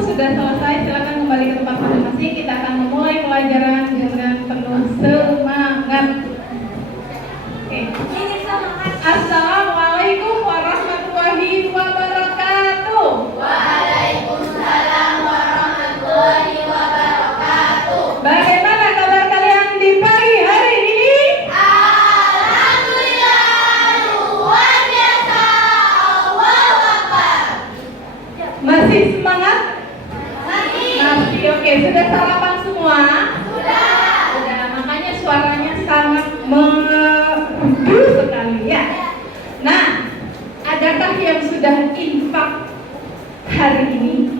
sudah selesai, silakan kembali ke tempat masing-masing. Kita akan memulai pelajaran dengan penuh semangat. Oke. Assalamualaikum warahmatullahi wabarakatuh. Waalaikumsalam warahmatullahi wabarakatuh. Bagaimana kabar kalian di pagi hari ini? Alhamdulillah, luar biasa. Allahu Akbar. Masih semangat? Masih. Oke, sudah sarapan semua? Sudah. Makanya suaranya sangat merdu sekali ya. Nah, adakah yang sudah infak hari ini?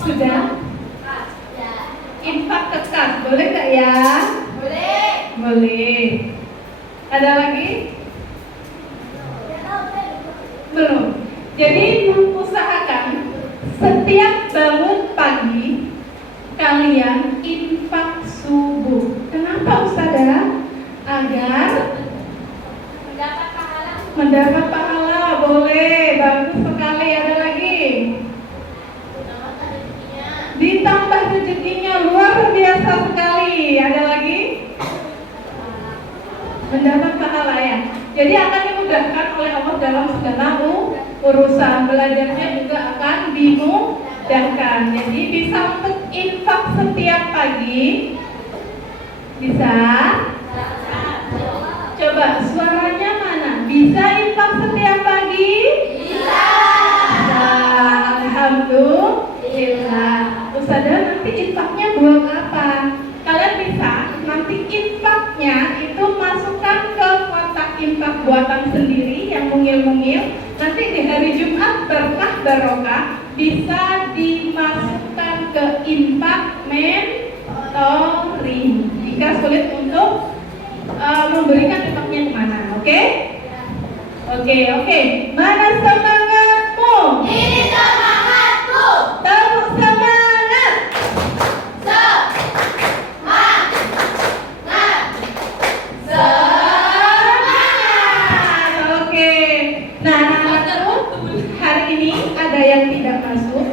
Sudah? Infak kekas, boleh nggak ya? Boleh. Boleh. Ada lagi? Belum. Jadi usahakan setiap bangun pagi kalian infak subuh. Kenapa Ustazah? Agar Mendapat pahala. mendapat pahala. Boleh, bagus sekali. Ada lagi? Ditambah rezekinya, luar biasa sekali. Ada lagi? Mendapat pahala ya. Jadi akan dimudahkan oleh Allah dalam segala urusan. Belajarnya juga akan dimudahkan. Jadi bisa untuk infak setiap pagi. Bisa? Coba suaranya mana? Bisa infak setiap pagi? Bisa. Alhamdulillah. Ustazah nanti infaknya buat apa? Kalian bisa nanti infaknya itu masukkan ke kotak infak buatan sendiri yang mungil-mungil. Nanti di hari Jumat berkah barokah bisa dimasukkan ke infak mentoring. Jika sulit untuk memberikan infaknya kemana? Oke? Oke. Mana semangatmu? Ini semangatku. Tepuk semangat. Semangat. Oke. Nah, anak-anakku, hari ini ada yang tidak masuk?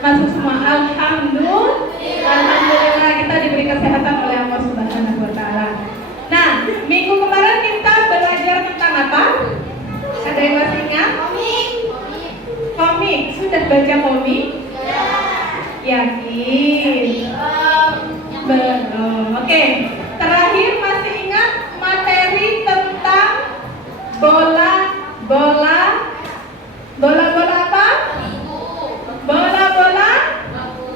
Masuk semua. Alhamdulillah kita diberi kesehatan oleh Allah Subhanahu wa taala. Nah, minggu kemarin kita belajar tentang apa? Ada yang masih ingat? Komik. Sudah baca komik? Yakin? Belum. Oke. Terakhir masih ingat materi tentang bola apa? Bola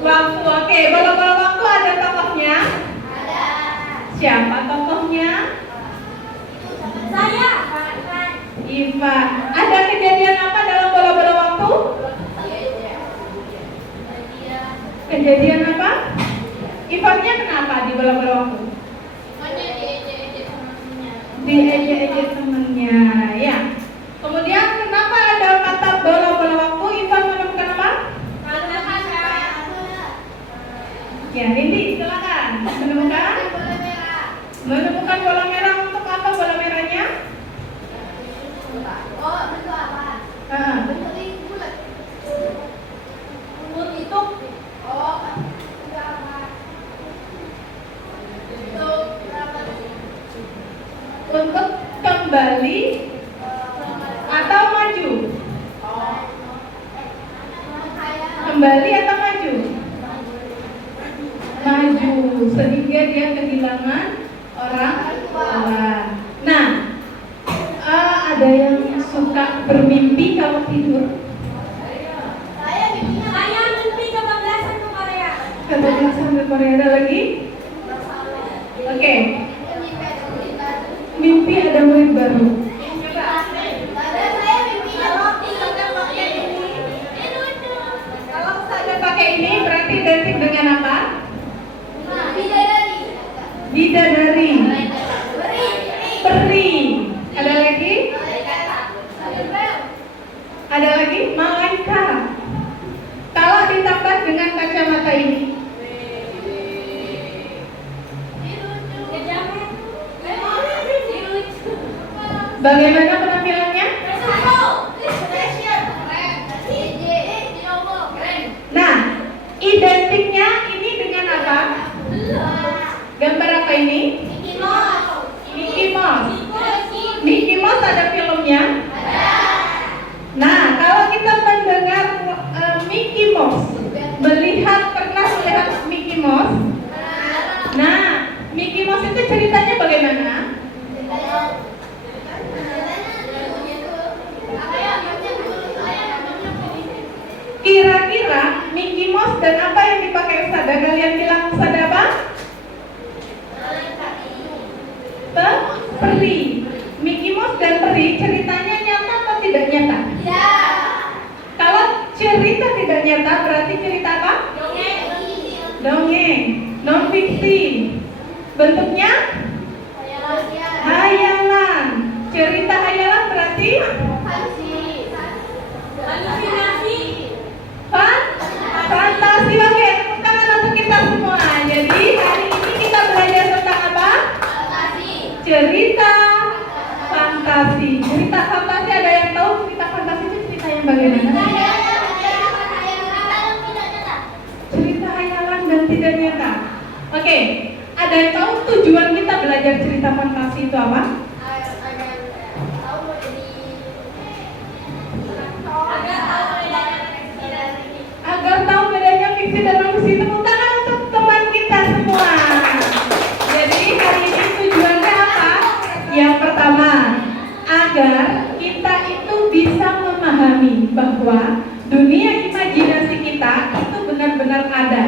waktu. Oke, bola waktu ada tokohnya? Siapa tokohnya? Saya. Iva. Ada kejadian apa dalam bola waktu? Kejadian apa? Ivannya kenapa di bola waktu? Diejek-ejek temennya, ya. Kemudian kenapa ada kata bola waktu? Ivan menemukan apa? Ya, Nindi, silakan. Menemukan bola merah untuk apa bola merahnya? Untuk kembali atau maju? Kembali atau maju? Maju, sehingga dia kehilangan orang tua. Nah, ada yang suka bermimpi kalau tidur? Saya mimpi kebablasan ke Korea. Kebablasan ke Korea. Ada lagi? Oke. Mimpi ada murid baru. Saya mimpinya roti. Kalau saya pakai ini berarti identik dengan apa? Bidadari. Peri. Ada lagi? Ada lagi? Malaikat. Kalau ditambah dengan kacamata ini? Bagaimana penampilannya? ceritanya bagaimana? Kira-kira Mickey Mouse dan apa yang dipakai Ustada? Kalian bilang Ustada apa? Peri. Mickey Mouse dan peri ceritanya nyata atau tidak nyata? Ya. Kalau cerita tidak nyata berarti cerita apa? Dongeng, non fiksi. Bentuknya hayalan. Cerita hayalan berarti fantasi. Oke, tepuk tangan untuk kita semua. Jadi hari ini kita belajar tentang apa? Cerita fantasi. Cerita fantasi ada yang tahu cerita fantasi itu cerita yang bagaimana? Cerita hayalan dan tidak nyata. Oke, ada yang tahu tujuan kita belajar cerita fantasi itu apa? Agar tahu bedanya fiksi dan non-fiksi. Tepuk tangan untuk teman kita semua. Jadi hari ini tujuannya apa? Yang pertama, agar kita itu bisa memahami bahwa dunia imajinasi kita itu benar-benar ada.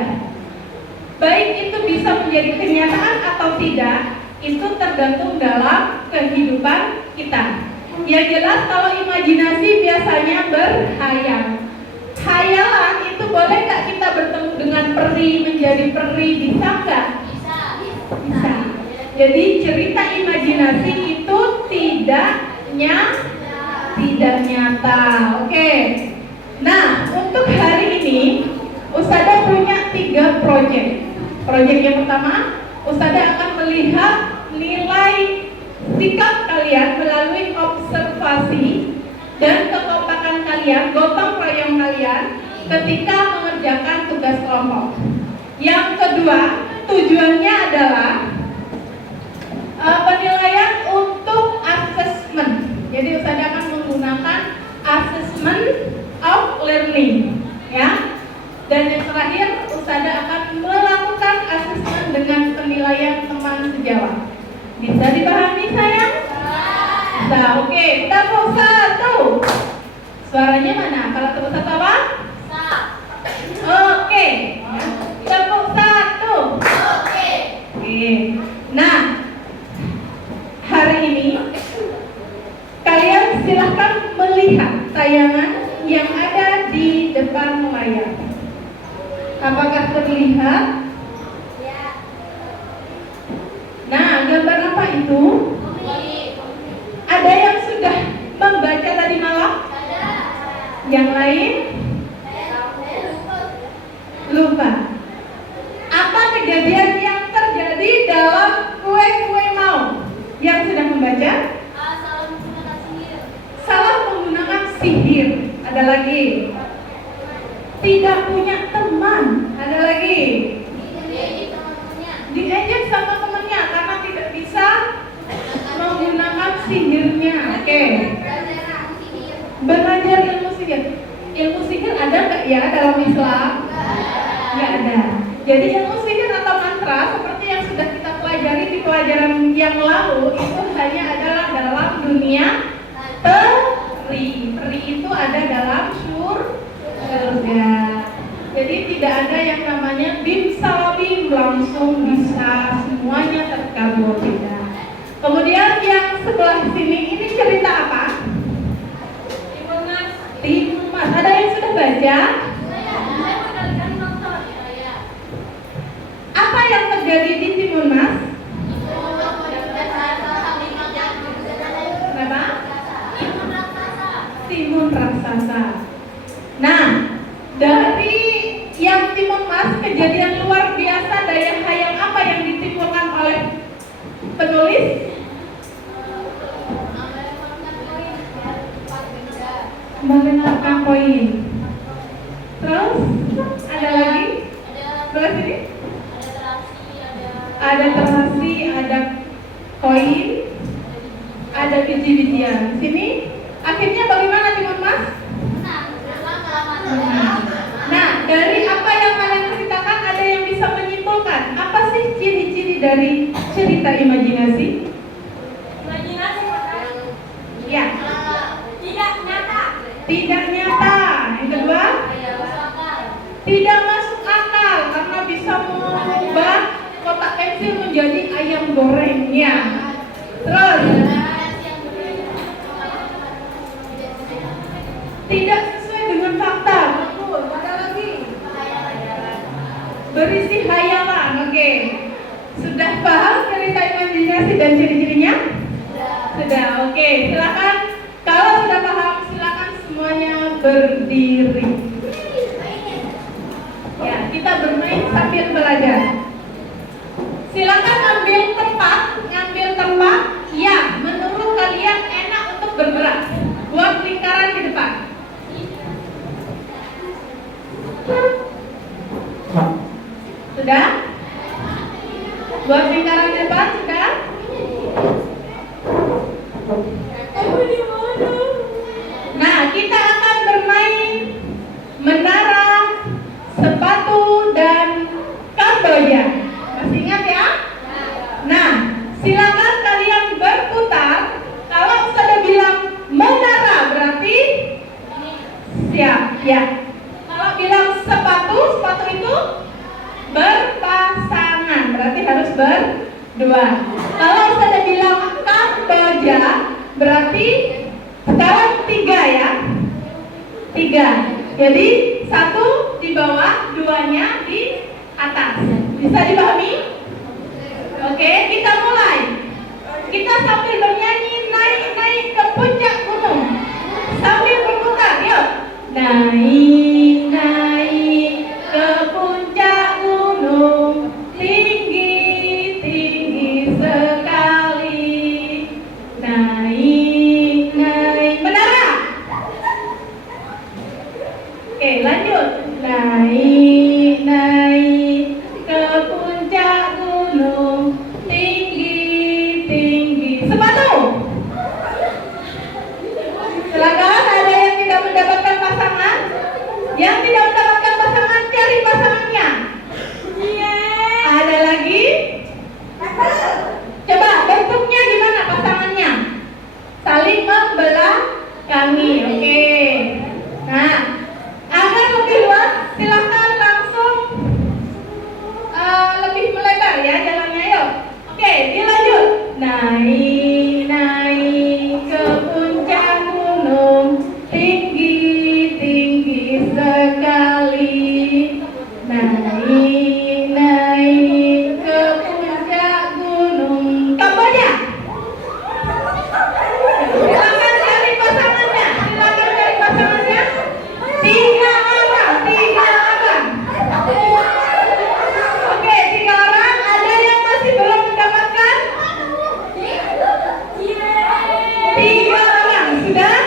Baik itu bisa menjadi kenyataan atau tidak, itu tergantung dalam kehidupan kita. Yang jelas kalau imajinasi biasanya berhayal. Hayalan itu boleh nggak kita bertemu dengan peri, menjadi peri, bisa nggak? Bisa. Jadi cerita imajinasi itu tidak nyata. Oke. Nah, untuk hari ini Ustada punya 3 proyek. Proyek yang pertama, Ustada akan melihat nilai sikap kalian melalui observasi dan kekompakan kalian, gotong royong kalian ketika mengerjakan tugas kelompok. Yang kedua, tujuannya adalah penilaian untuk assessment. Jadi Ustada akan menggunakan assessment of learning, ya. Dan yang terakhir, Ustada akan melakukan assessment dengan penilaian teman sejawat. Bisa dipahami sayang? Bisa. Oke, tepuk 1. Suaranya mana? Kalau tepuk 1 apa? Oke. Tepuk 1. Oke. Nah, hari ini kalian silahkan melihat tayangan yang ada di depan layar. Apakah terlihat? Nah, gambar apa itu? Ada yang sudah membaca tadi malam? Yang lain? Lupa. Apa kejadian yang terjadi dalam kue-kue mau? Yang sudah membaca? Salah menggunakan sihir. Ada lagi? Tidak punya teman. Ada lagi? Diejek sama temannya karena tidak bisa menggunakan sihirnya. Oke. Belajar ilmu sihir. Ilmu sihir ada nggak ya dalam Islam? Ya ada. Jadi ilmu sihir atau mantra seperti yang sudah kita pelajari di pelajaran yang lalu itu hanya adalah dalam dunia peri. Peri itu ada dalam surga. Jadi tidak ada yang namanya bim langsung bisa semuanya terkabul, tidak. Kemudian yang sebelah sini ini cerita apa? Timun Mas. Ada yang sudah baca? Apa yang terjadi di Timun Mas? Kenapa? Timun raksasa. Nah, dari yang Timun Mas, kejadian luar biasa daya hayal apa yang ditimbulkan oleh penulis? Mengenalkan koin. Terus ada lagi? Sebelah sini? Ada terasi, ada koin, ada biji-bijian. Sini akhirnya bagaimana Timun Mas? Nah, dari apa yang kalian ceritakan ada yang bisa menyimpulkan apa sih ciri-ciri dari cerita imajinasi? Imajinasi Pak. Ya. Tidak nyata. Tidak nyata. Yang kedua, tidak masuk akal karena bisa mengubah kotak pensil menjadi ayam gorengnya. Terus, tidak sesuai dengan fakta. Betul. Ada lagi. Berisi hayalan. Oke. Sudah paham cerita imajinasi dan ciri-cirinya? Sudah. Oke. Silakan. Kalau sudah paham, silakan semuanya berdiri. Ya, kita bermain sambil belajar. Silakan ngambil tempat ya menurut kalian enak untuk bergerak. Buat lingkaran di depan. Sudah? Buat lingkaran di depan sudah? Nah, kita akan bermain menara, sepatu, dan kamboja. Masih ingat ya? Nah, silakan kalian berputar. Kalau sudah bilang menara berarti siap ya. Kalau bilang sepatu itu berpasangan, berarti harus berdua. Kalau sudah bilang kamboja berarti sekarang 3 ya. 3. Jadi 1 di bawah, 2-nya di atas. Bisa dipahami? Oke, kita mulai. Kita sambil bernyanyi naik ke puncak gunung. Sambil berputar, yuk. Naik ke puncak gunung, tinggi sekali. Naik menara. Oke, lanjut. Naik ke puncak gunung, tinggi. Sepatu. Silakan, ada yang tidak mendapatkan pasangan? Yang tidak mendapatkan pasangan, cari pasangannya. Ada lagi? Coba bentuknya gimana pasangannya? Saling membelakangi. Oke. Nah, agar lebih luas, silahkan langsung lebih melebar ya jalannya, yuk. Oke, dilanjut. Naik ke puncak gunung, tinggi sekali. Naik ke puncak gunung. Kamboja. Silakan cari pasangannya. 3 orang. Oke, 3 orang. Ada yang masih belum mendapatkan? 3 orang. Sudah?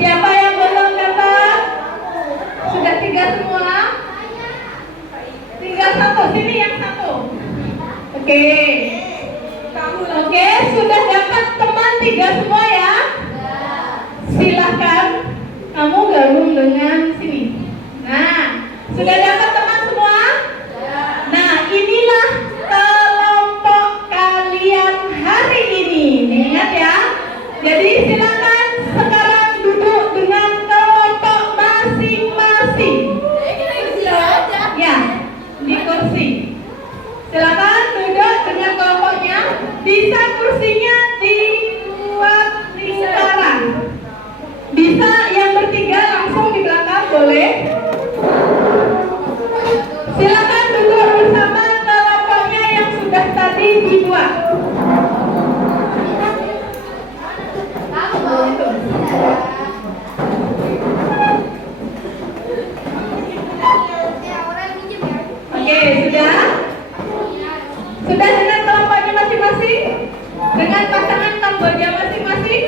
Siapa yang belum dapat? Sudah 3 semua? Tinggal 1. Sini yang 1. Oke. Oke, sudah dapat teman 3 semua ya? Silahkan kamu gabung dengan sini. Nah, sudah dapat teman semua? Nah, inilah kelompok kalian hari ini. Ingat ya. Jadi silakan sekarang duduk dengan kelompok masing-masing. Ya, di kursi. Silakan duduk dengan kelompoknya. Bisa kursinya dibuat lingkaran. Bisa yang bertiga langsung di belakang, boleh. Silakan duduk bersama kelompoknya yang sudah tadi dibuat. Oke, sudah? Sudah dengan kelompoknya masing-masing? Dengan pasangan kamboja masing-masing?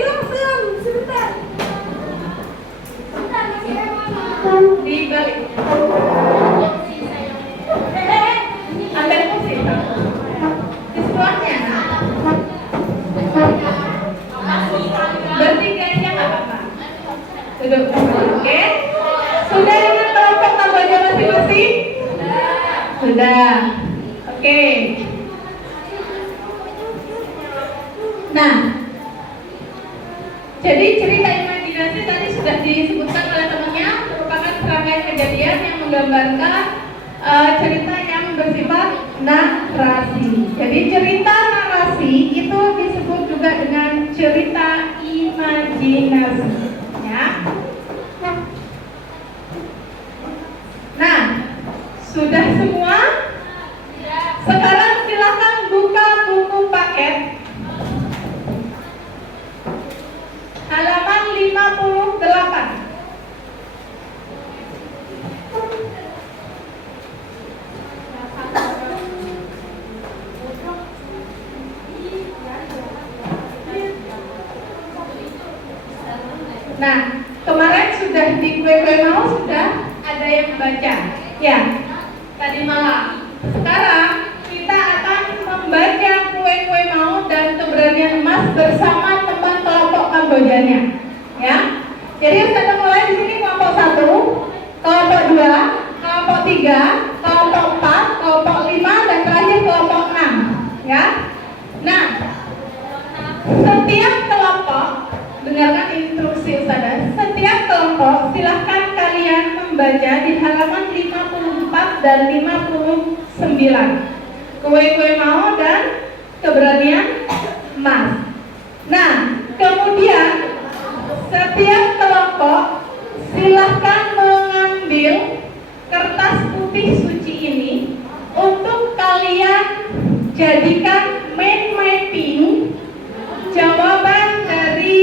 Sebentar. Dibalik. Ambil kursi. Di sebelahnya. Bertiga aja nggak apa-apa. Duduk. Oke. Sudah dengan kelompok kamboja masing-masing? Sudah. Oke. Nah, jadi cerita imajinasi tadi sudah disebutkan oleh temannya, merupakan serangkaian kejadian yang menggambarkan cerita yang bersifat narasi. Jadi cerita narasi itu disebut juga dengan cerita imajinasi, ya. Nah, sudah semua? Sekarang silakan buka buku paket halaman 58. Nah, kemarin sudah di kue-kue mau sudah ada yang baca, ya, tadi malam. Sekarang kita akan membaca kue-kue mau dan keberanian emas bersama teman kelompok Kambojanya, ya. Jadi kita mulai di sini kelompok 1, kelompok 2, kelompok 3, kelompok 4, kelompok 5 dan terakhir kelompok 6, ya. Nah, setiap kelompok, dengarkan instruksi Ustazah, setiap kelompok silahkan kalian membaca di halaman 54 dan 59 kue-kue mau dan keberanian emas. Nah, kemudian setiap kelompok silahkan mengambil kertas putih suci ini untuk kalian jadikan mind mapping jawaban dari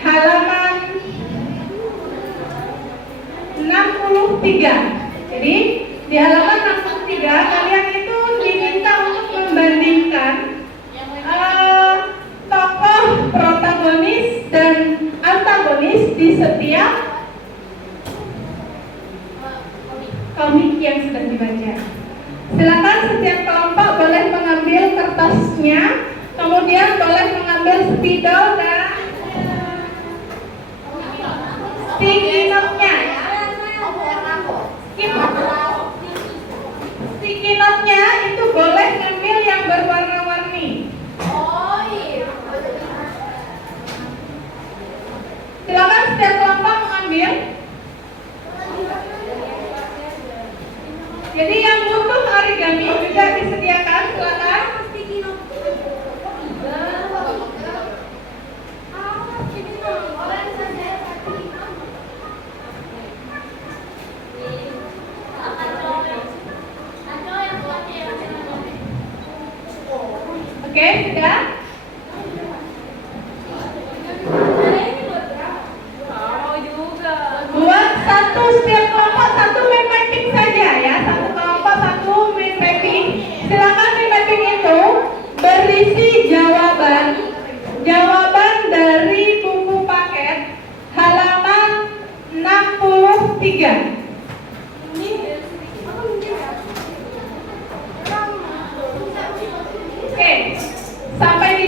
halaman 63. Jadi di halaman 63 kalian itu diminta untuk membandingkan tokoh protagonis dan antagonis di setiap komik yang sudah dibaca. Silakan setiap kelompok boleh mengambil kertasnya, kemudian boleh mengambil spidol dan sticky note-nya, ya. Sticky note-nya itu boleh ngambil yang berwarna-warni. Silakan setiap kelompok mengambil. Jadi yang butuh origami juga disediakan, silakan. Oke, sudah? Buat satu setiap kelompok satu mind mapping saja, ya. Satu kelompok satu mind mapping. Silakan mind mapping itu berisi jawaban dari buku paket halaman 63. Oke, sampai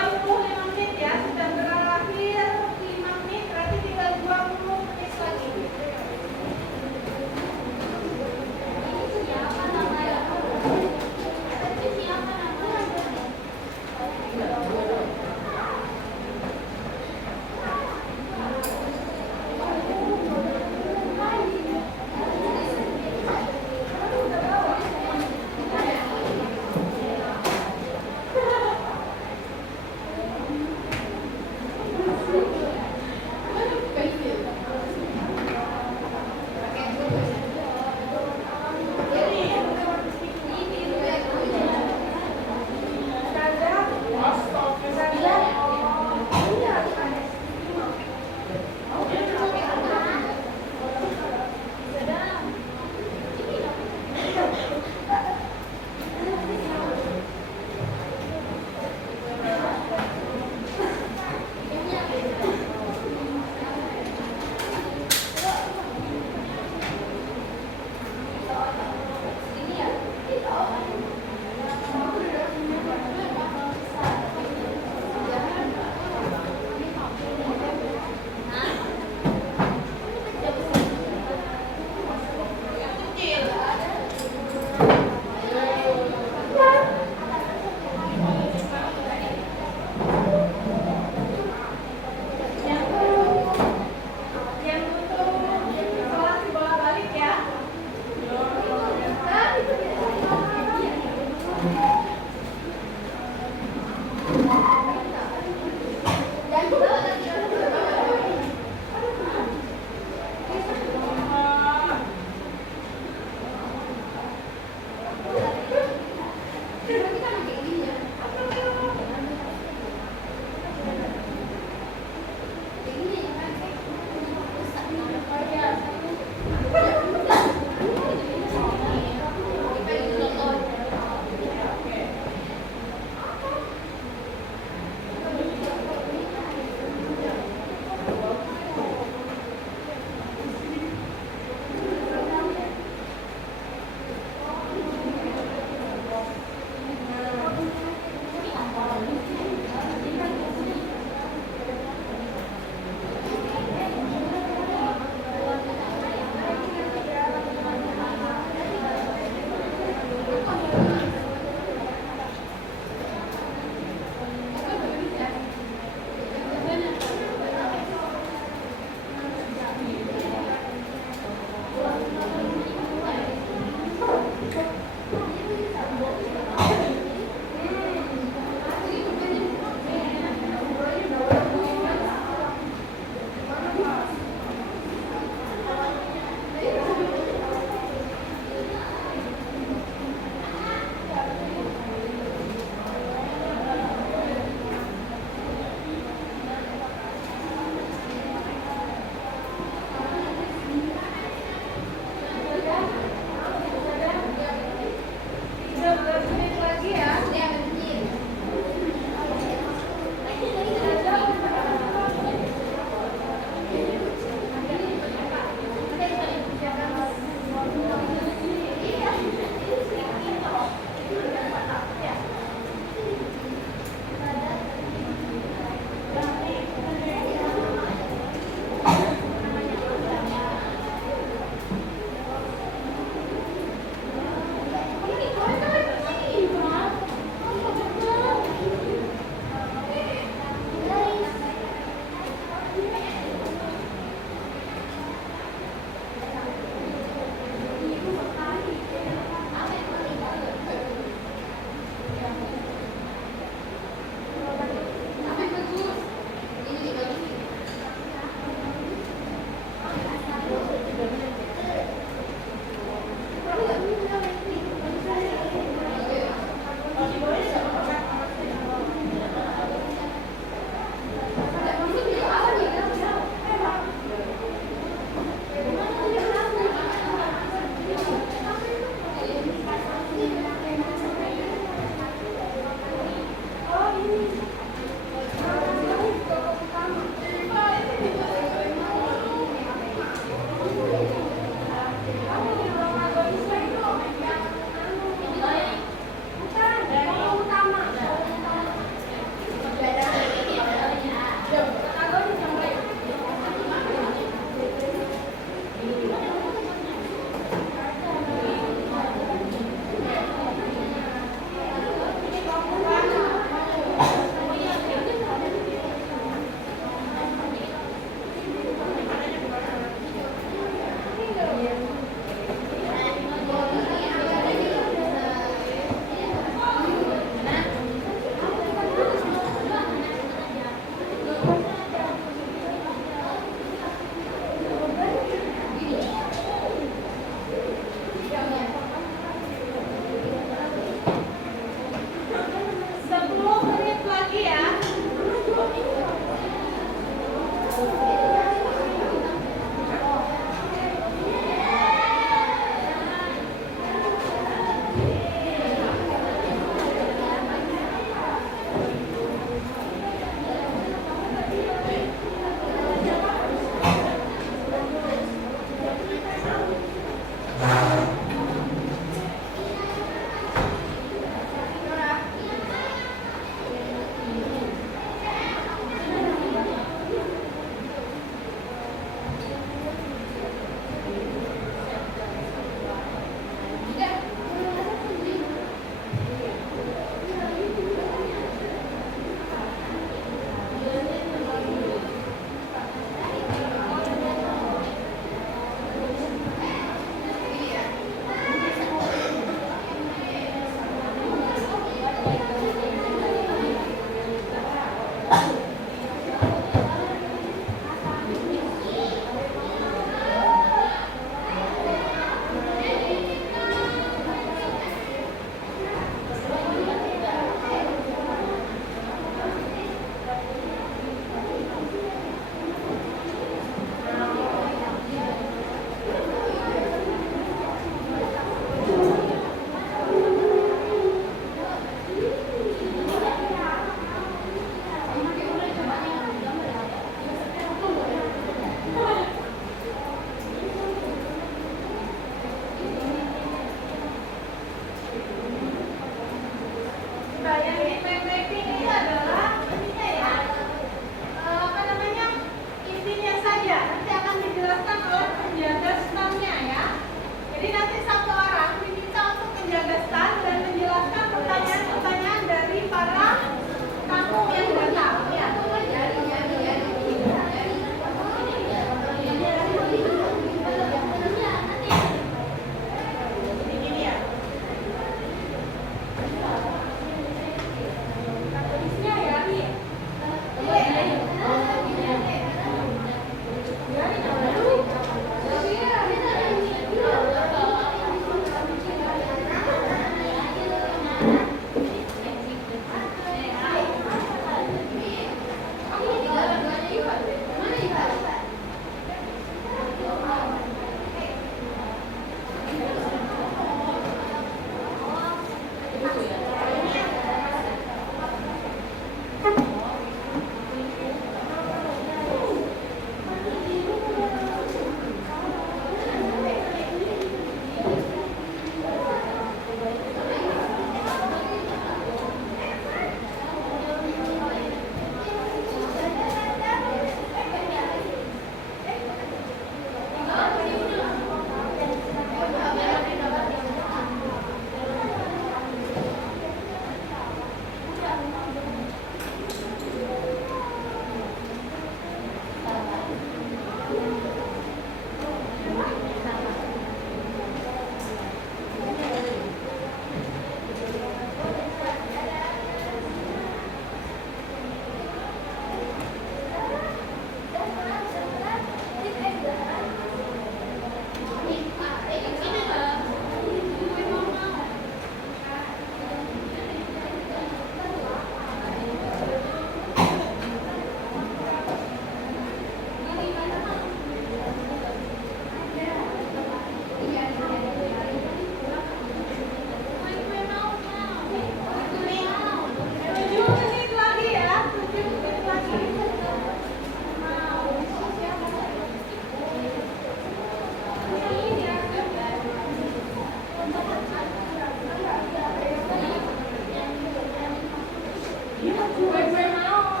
Gue mau.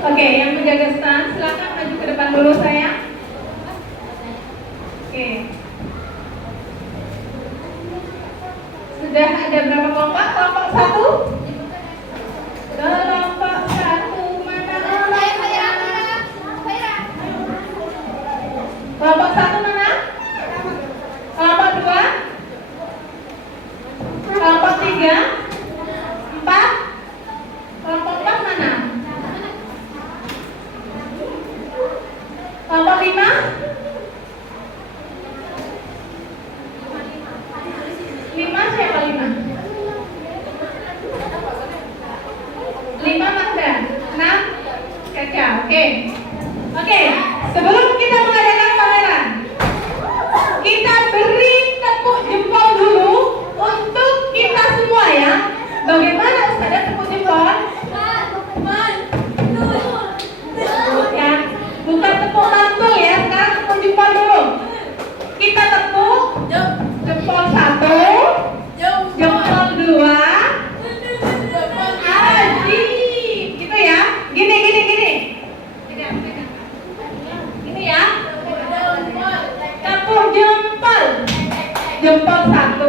Oke, yang menjaga stand silakan maju ke depan dulu sayang. Oke. Sudah ada berapa kelompok? Kelompok 1? Kelompok 1 mana? Kelompok 1 mana? Kelompok 2? Kelompok 3? 4? Kelompok 4 mana? Kelompok 5? 5 siapa 5? 5 Magda, 6 Caca, oke. Oke, sebelum kita mengadakan pameran, kita beri tepuk jempol dulu untuk kita semua ya. Bagaimana Ustazah tepuk jempol? Ya, bukan tepuk mantul ya, sekarang tepuk jempol dulu. Kita tepuk jempol 1, jempol 2, ajib, gitu ya. Gini. Gini ya. Tepuk jempol. Jempol 1,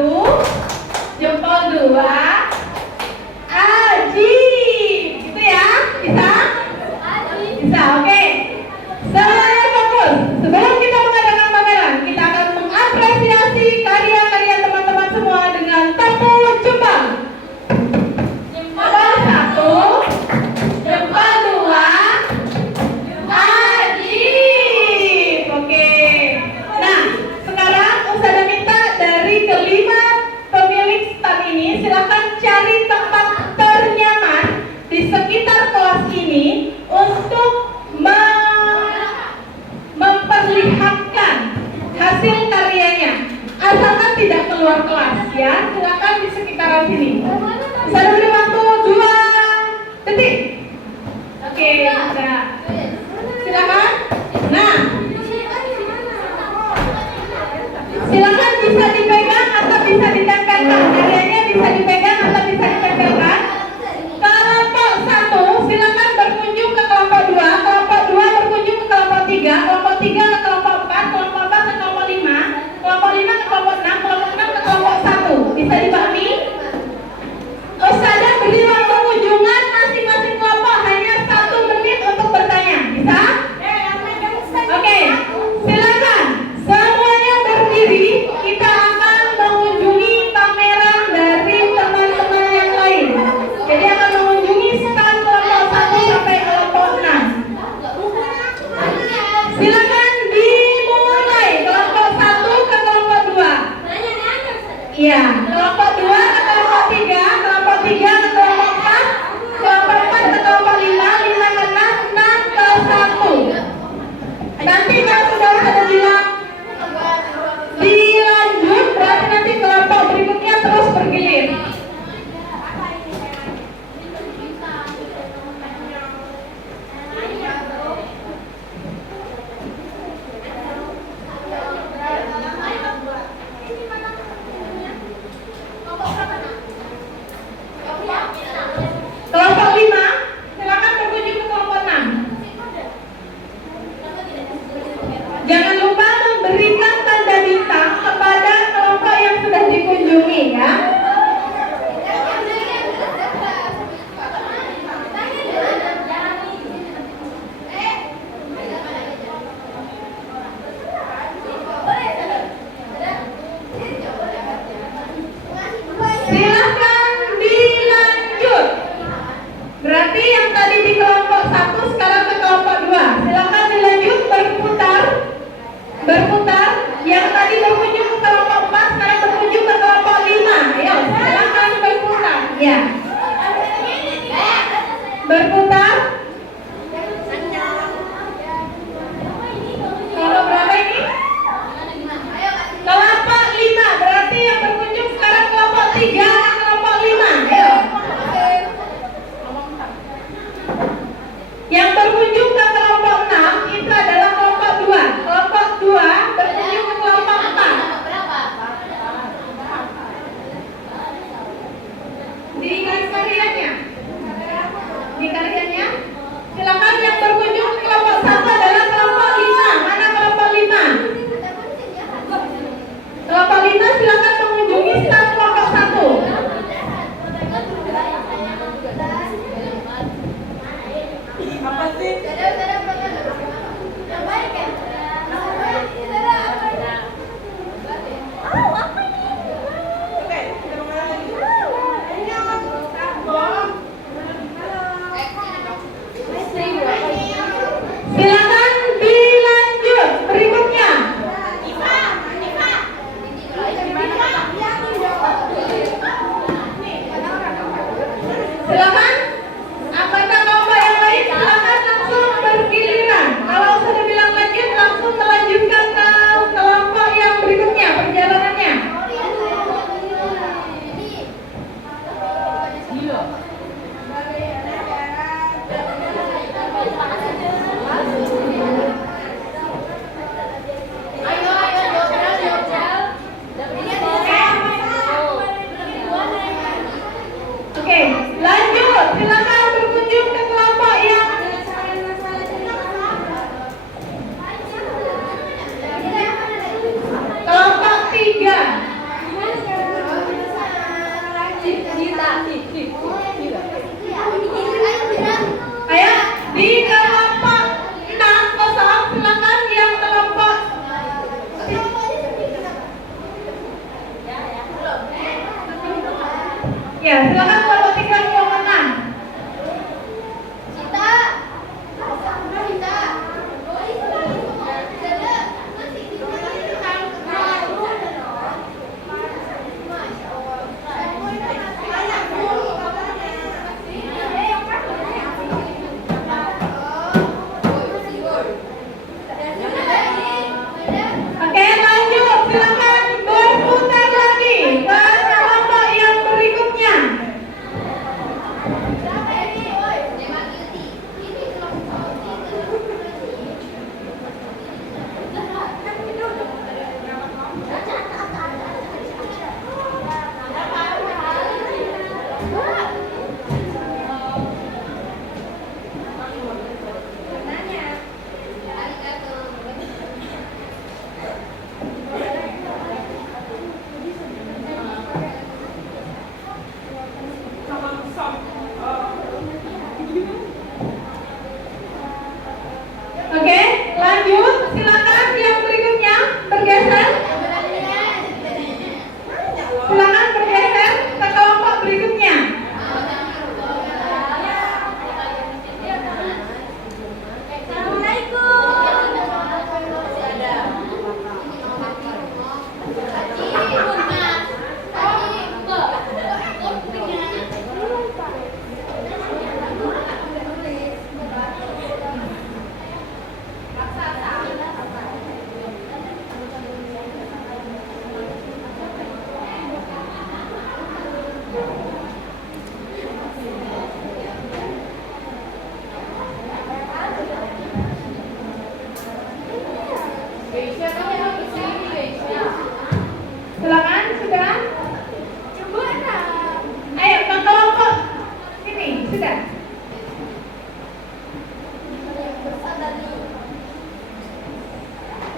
jempol 2, ajib, gitu ya. Bisa? Bisa, oke. Semuanya fokus. Sebelum kita mengadakan pameran, kita akan mengapresiasi karya-karya teman-teman semua dengan tepuk jempol. Jempol 1, jempol 2, ajib. Oke. Nah, sekarang Ustazah minta dari kelima pemilik stand ini silakan cari tempat ternyaman di sekitar kelas ini untuk memperlihatkan hasil karyanya. Asalkan tidak keluar kelas ya. Silakan di sekitaran sini. Saya beri waktu 2 detik. Oke, sudah. Silakan. Nah, silakan bisa dipegang atau bisa ditempelkan. Karyanya bisa dipegang atau bisa ditempelkan. Kelompok 1 silakan berkunjung ke kelompok 2, kelompok 2 berkunjung ke kelompok 3, kelompok 3 ke kelompok 4, kelompok 4 ke kelompok 5, kelompok 5 ke kelompok 6, kelompok 6 ke kelompok 1. Bisa dipahami? Ustazah beri waktu kunjungan masing-masing kelompok hanya 1 menit untuk bertanya.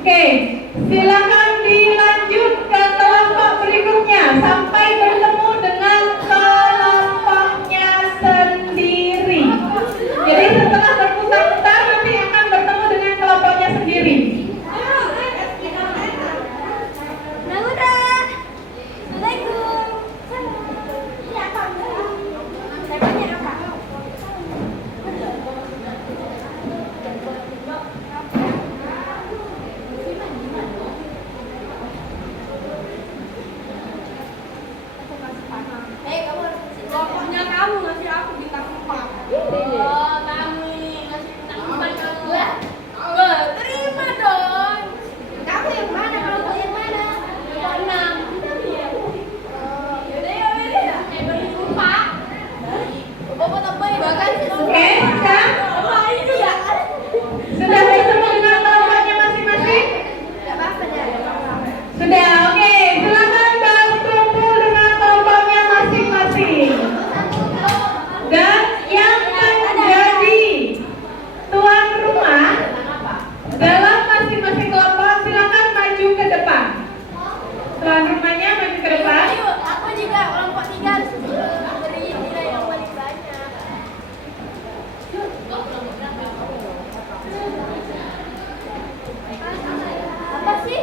Oke, silakan dilanjut ke kelompok berikutnya sampai bertemu dengan kelompoknya sendiri. Jadi setelah berputar-putar nanti akan bertemu dengan kelompoknya sendiri. Pokoknya kamu ngasih aku bintang 4. Oh, kamu nih ngasih bintang 4 kamu. Terima dong. Kamu yang mana? Kelompok yang mana? Kelompok 6. Yaudah ya, beda. Beri lupa. Bapak tambahin. Oke, sekarang sudah bertemu dengan kelompoknya masing-masing? Sudah, oke. Silakan berkumpul dengan kelompoknya masing-masing. Dan yang menjadi tuan rumah dalam masing-masing kelompok silakan maju ke depan. Tuan rumahnya maju ke depan. Ayo, aku juga kelompok 3 beri nilai yang paling banyak. Apa sih?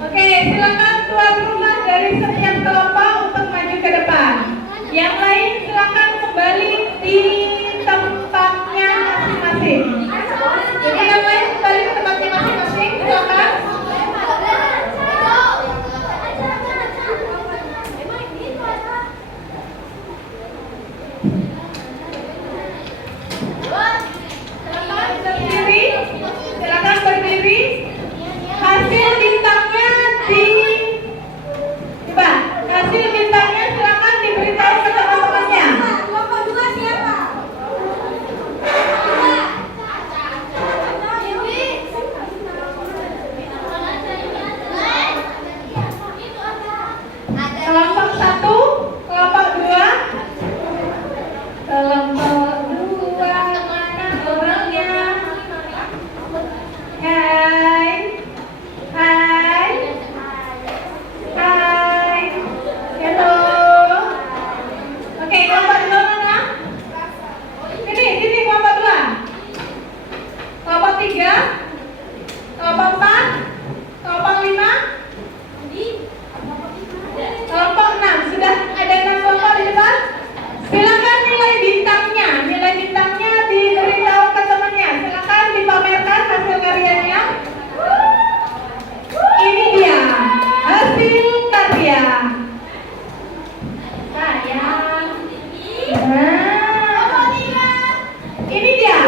Oke, silakan tuan rumah dari setiap kelompok untuk maju ke depan. Yang lain silakan kembali di tempatnya masing-masing. Jadi yang lain kembali ke tempatnya masing-masing. Silakan. Berdiri. Silakan berdiri. Hasil bintangnya coba. Hasil bintangnya silakan diberitahu ke teman-temannya. Kelompok 2 siapa? Kelompok 1, kelompok 2. Kelompok 2 mana orangnya? Hai. Hai. Hai. Hello. Oke, kelompok 2 mana? Ini kelompok 2. Kelompok 3. Kelompok 4. Kelompok 5. Kelompok 6. Sudah ada 6 kelompok di depan. Silakan nilai bintangnya. Nilai bintangnya diberitahu ke temannya. Silakan dipamerkan hasil karyanya. Ini dia hasil karya. Sayang. Nah, ini dia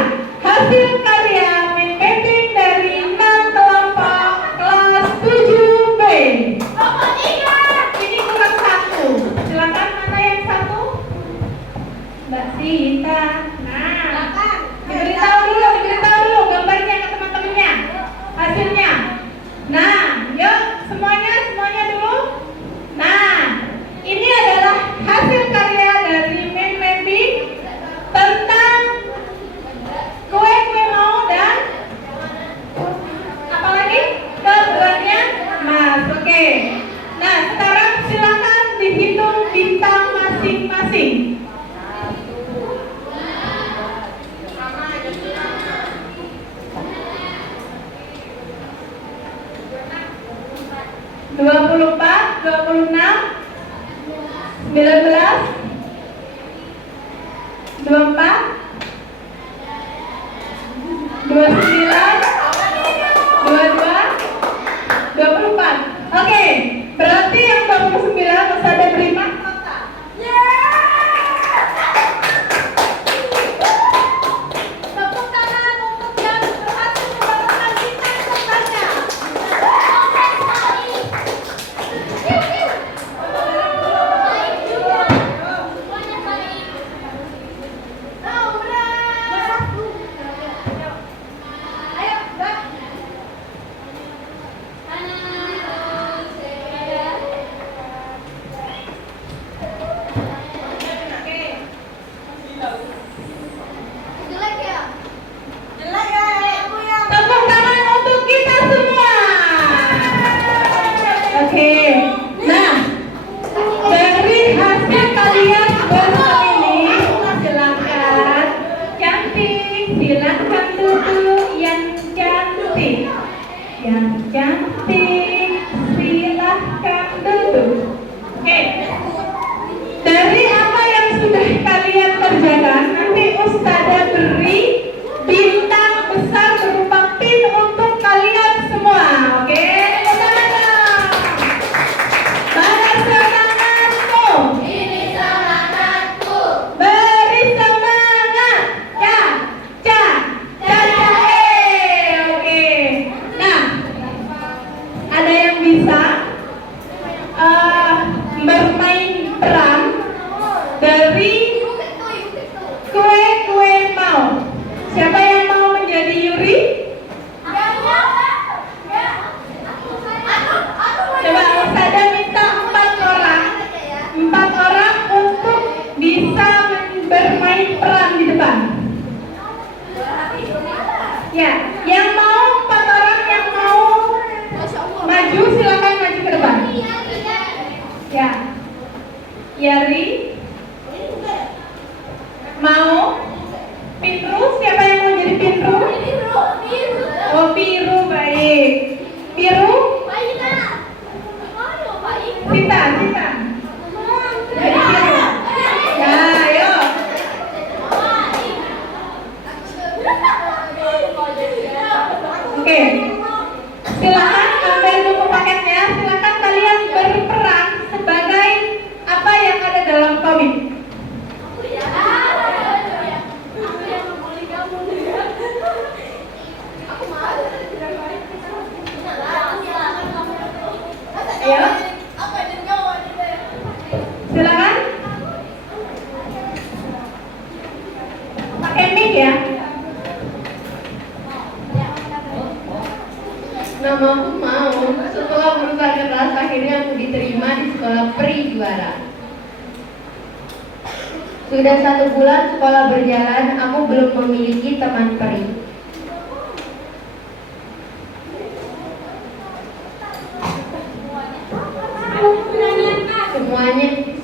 hasil karya main painting dari 6 kelompok kelas 7B. Ini kurang 1. Silakan mana yang 1? Mbak Sita. Nah, diberitahu dulu gambarnya ke teman-temannya. Hasilnya. Nah, yuk semuanya dulu. Nah, ini adalah hasil karya dari main painting tentang kue mau dan apa lagi? Keberanian Mas. Oke. Nah, sekarang silakan dihitung bintang masing-masing. Dua 26, 19, 24, 29, 22, 24. Oke, berarti yang 29 masih ada berima. Tepuk tangan untuk yang berhasil mendapatkan bintang terbanyak. Bersemini, silakan. Cantik, silakan duduk yang cantik. Yang cantik, silakan duduk. Oke. Dari apa yang sudah kalian kerjakan, nanti Ustazah beri bintang besar berupa pin untuk kalian semua. Oke, mana semangatmu? Ini semangatku. Beri semangat. Oke. Nah, ada yang bisa bermain peran dari kue mau. Siapa yang mau menjadi Yuri? Coba Ustazah minta 4 orang untuk bisa bermain peran di depan. Ya, yang mau 4 orang yang mau maju silakan maju ke depan. Ya, Yari mau. Pinru, siapa yang mau jadi Pinru? Oh, Piru, baik. Piru? Sita. Jadi Piru. Ya, ayo. Oke. Silakan ambil buku paketnya. Silakan kalian berperan sebagai apa yang ada dalam komik. Ayo. Silakan. Pakai mic ya. Namaku Mau. Setelah berusaha keras, akhirnya aku diterima di sekolah Pri Juara. Sudah 1 bulan sekolah berjalan, aku belum memiliki teman peri.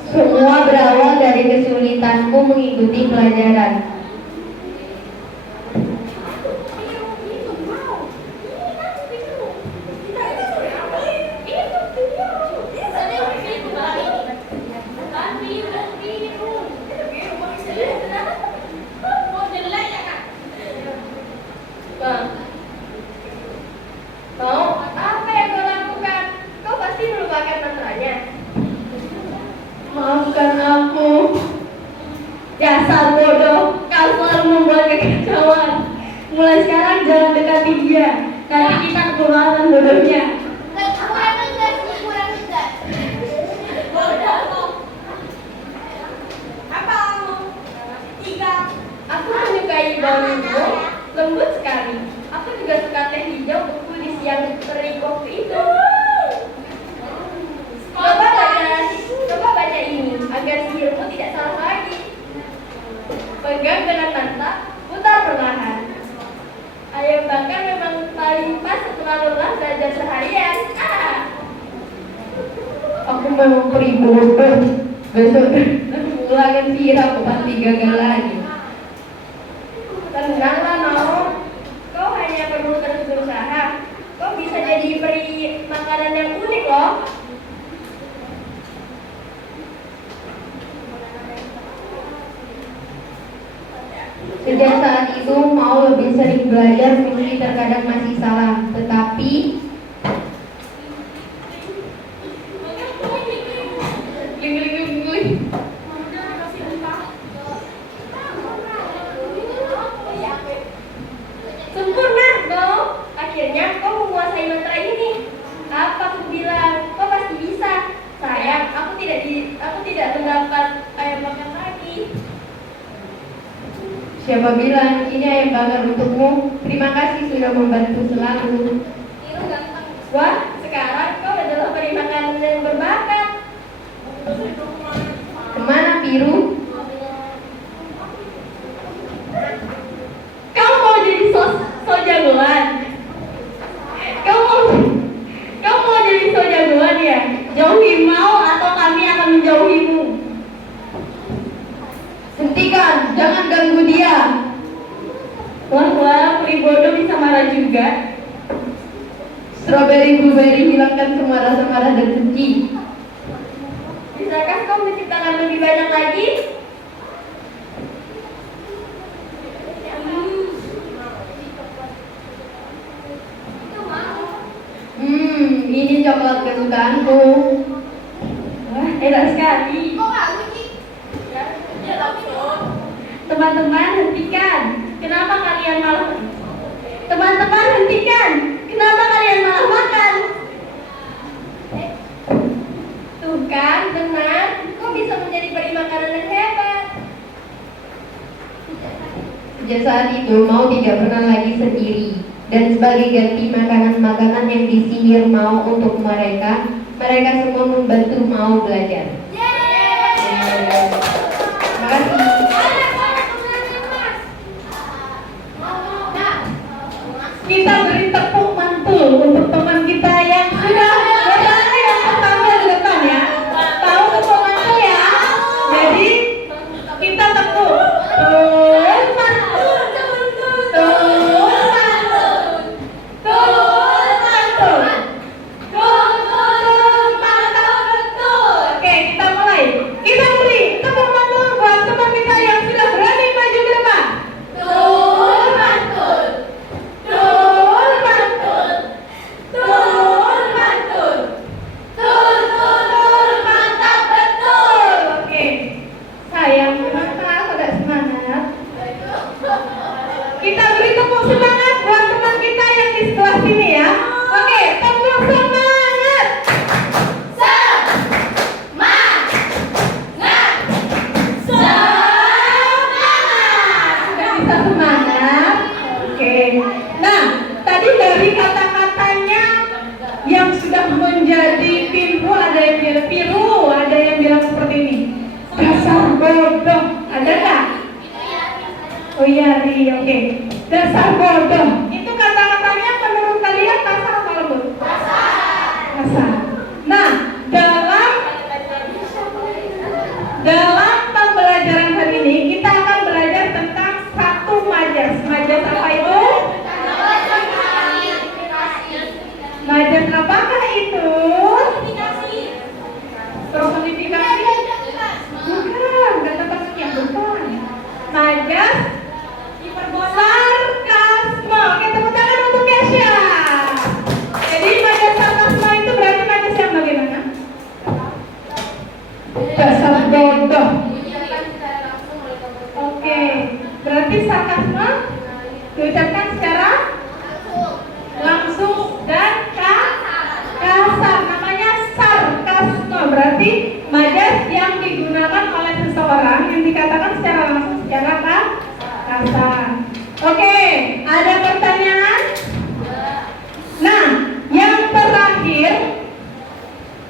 Semua berawal dari kesulitanku mengikuti pelajaran. Mau apa yang kau lakukan? Kau pasti melupakan mantranya. Maafkan aku. Dasar bodoh, kau selalu membuat kekacauan. Mulai sekarang jangan dekati dia. Nanti kita ketularan bodohnya. Aku menyukai baumu, lembut sekali. Aku juga suka teh hijau beku di siang terik waktu itu. Coba baca ini agar sihirmu tidak salah lagi. Pegang dengan mantap, putar perlahan. Ayam bakar memang paling pas setelah lelah belajar seharian. Aku memang peri bodoh. Besok ulangan sihir aku pasti gagal lagi. Tenanglah Mau, kau hanya perlu terus berusaha. Kau bisa jadi peri makanan yang unik loh. Sejak saat itu Mau lebih sering belajar meski terkadang masih salah. Tetapi Sempurna, Mau. Akhirnya kau menguasai mantra ini. Apa aku bilang? Kau pasti bisa. Sayang, aku tidak mendapat ayam bakar lagi. siapa bilang ini ayam bakar untukmu? Terima kasih sudah membantu selalu. Wah, sekarang kau adalah peri makanan yang berbakat. Kemana Piru? Kau mau jadi so jagoan? Kau mau jadi so jagoan ya? Jauhi Mau atau kami akan menjauhimu. Hentikan, jangan ganggu dia. Wah, peri bodoh bisa marah juga. Strawberry blueberry, hilangkan semua rasa marah dan benci. Bisakah kau menciptakan lebih banyak lagi? Ini coklat kesukaanku. Wah, enak sekali. Kok nggak lucu? Ya langsung. Teman-teman, hentikan. Kenapa kalian malah Teman-teman, hentikan. Kenapa kalian malah makan? Tuh kan, benar. Kok bisa menjadi peri makanan yang hebat? Sejak saat itu Mau tidak pernah lagi sendiri. Dan sebagai ganti makanan-makanan yang disihir Mau untuk mereka semua membantu Mau belajar. Yeay! Terima kasih. Kita beri tepuk mantul untuk teman kita yang sudah berani untuk tampil di depan ya. Tahu tepuk mantul ya? Jadi kita tepuk. Tuh mantul. Tuh mantul. Tuh mantul. Tuh mantul betul. Oke, kita mulai. Kita beri tepuk mantul buat teman kita yang sudah berani maju ke depan. Tuh mantul. Tur mantul, tur mantul, tur mantap betul. Oke, sayang kenapa tidak semangat? Kita beri tepuk semangat buat teman kita yang di sebelah sini ya. Oke, tepuk semangat. Sudah bisa semangat? Oke. Nah, tadi dari kata-katanya yang sudah menjadi pilu, ada yang bilang piru, ada yang bilang seperti ini. Dasar bodoh, ada nggak? Oh iya, oke. Dasar bodoh. Itu kata-katanya menurut kalian kasar atau lembut? Kasar. Nah, dalam pembelajaran hari ini kita akan belajar tentang satu majas. Majas apa itu? Majas apakah itu? Personifikasi? Bukan, kata temannya bukan. Majas sarkasme. Oke, tepuk tangan untuk Kesha. Jadi majas sarkasme itu berarti majas yang bagaimana? Dasar bodoh. Oke, berarti sarkasme diucapkan secara langsung dan kasar. Namanya sarkasme. Berarti majas yang digunakan oleh seseorang yang dikatakan secara langsung, secara kasar. Oke, ada pertanyaan? Nah, yang terakhir,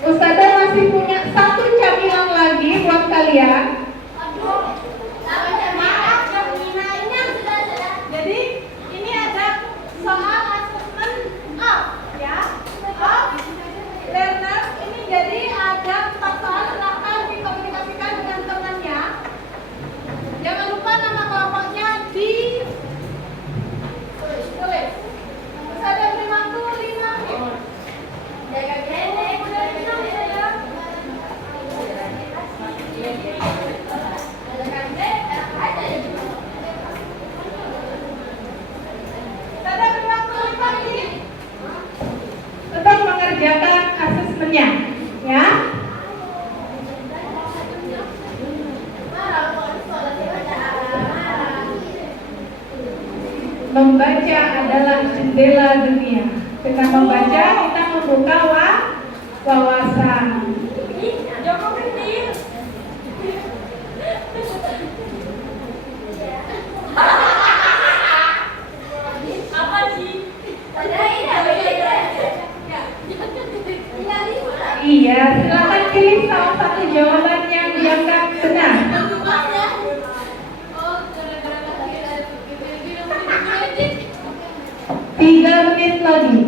Ustazah masih punya satu camilan lagi buat kalian. Jadi ini ada soal asesmen of ya, of learner. Ini jadi ada 4 soal, silahkan dikomunikasikan dengan temannya. Jangan lupa nama kelompoknya tulis. Ustazah beri waktu 5 menit. Untuk mengerjakan asesmennya, ya. Membaca adalah jendela dunia. Dengan membaca kita membuka wawasan. Apa sih? Iya, silakan pilih salah satu jawaban yang dianggap benar. 3 menit lagi.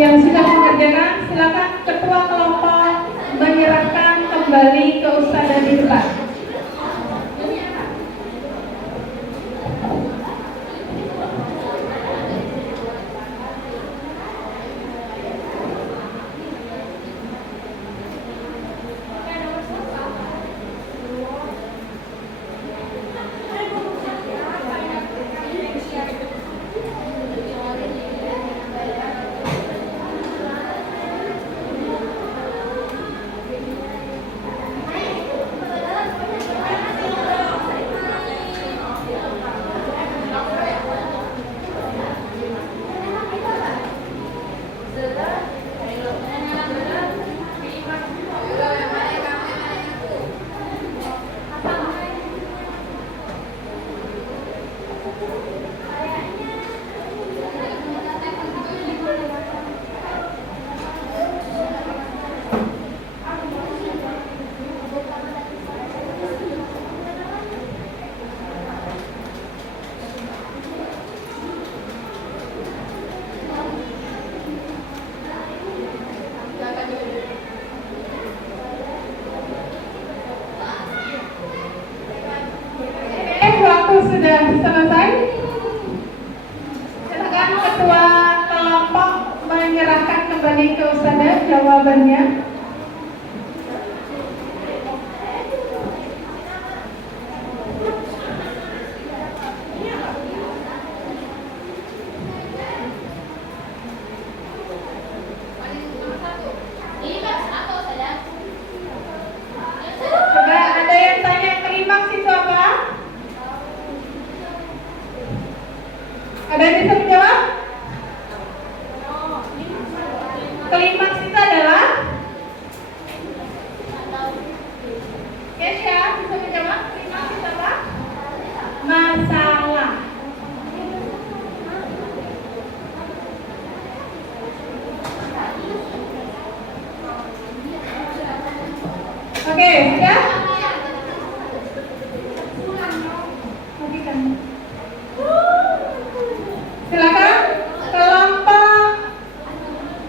Yang sudah mengerjakan, silakan ketua kelompok menyerahkan kembali ke ustadzah di depan. Waktu sudah selesai. Silakan ketua kelompok menyerahkan kembali ke ustadzah jawabannya. Coba ada yang tanya klimaks itu apa? Ada yang bisa menjawab? Klimaks itu adalah? Kesha, bisa menjawab? Klimaks itu apa? Masalah. Oke, sudah? Silakan kelompok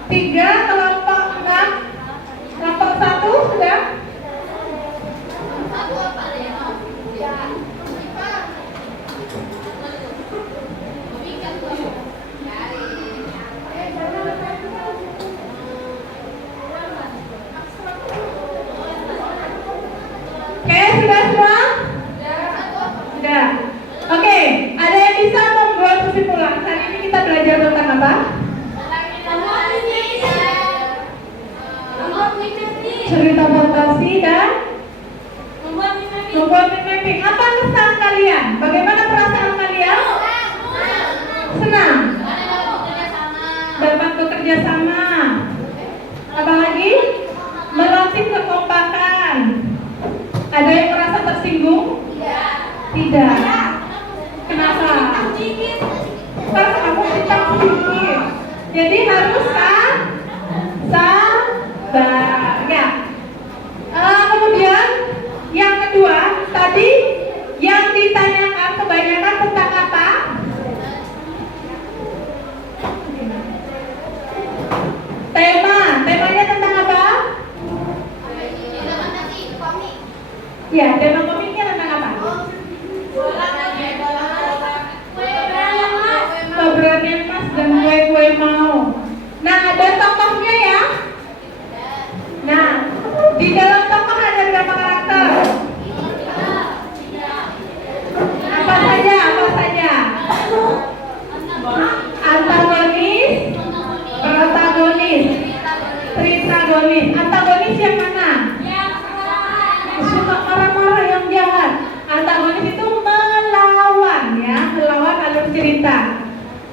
3, kelompok 6, kelompok 1 sudah? Oke, sudah semua? Sudah. Oke, ada yang bisa membuat kesimpulan? Hari ini kita belajar tentang apa? Cerita fantasi dan membuat mimpi. Apa kesan kalian? Bagaimana perasaan kalian? Senang. Dapat bekerja sama. Apa lagi? Melatih kekompakan. Ada yang merasa tersinggung? Tidak. Kenapa? Karena kamu cicak sedikit. Jadi harus sabar. Ya. Kemudian yang kedua, tadi yang ditanyakan kebanyakan tentang apa? Temanya tentang apa? Ya, tema komiknya tentang apa? Keberanian Mas dan gue mau. Nah, ada tokohnya ya. Nah, di dalam tokoh ada berapa karakter? Apa saja? Antagonis, protagonis, tritagonis. Antagonis yang mana? Suka marah-marah, yang jahat. Antagonis itu melawan alur cerita.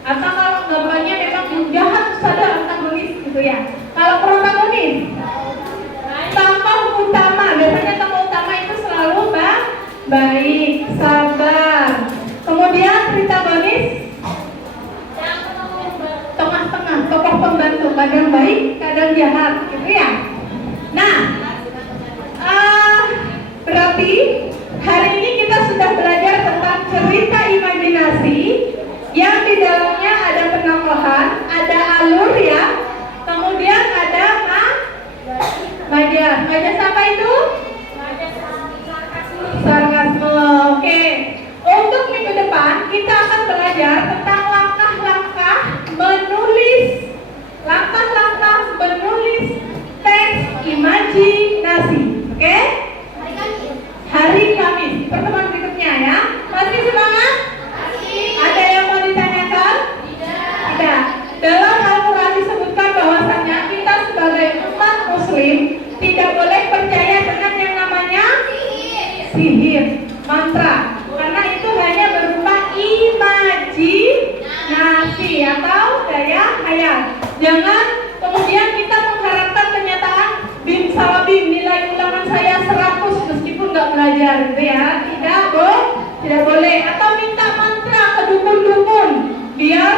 Atau kalau gambarnya memang jahat, ada antagonis gitu ya. Kalau protagonis, tokoh utama, biasanya tokoh utama itu selalu baik, sabar. Kemudian tritagonis, tengah-tengah, tokoh pembantu, kadang baik, kadang jahat, gitu ya. Nah, berarti hari ini kita sudah belajar tentang cerita imajinasi yang di dalamnya ada penokohan, ada alur ya, mantra, karena itu hanya berupa imajinasi atau daya khayal. Jangan kemudian kita mengharapkan kenyataan bim salah bim, nilai ulangan saya 100 meskipun nggak belajar, gitu ya. Tidak boleh. Atau minta mantra ke dukun-dukun biar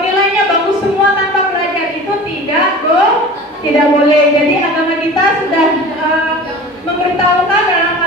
nilainya bagus semua tanpa belajar, itu tidak boleh. Jadi agama kita sudah memberitahukan dalam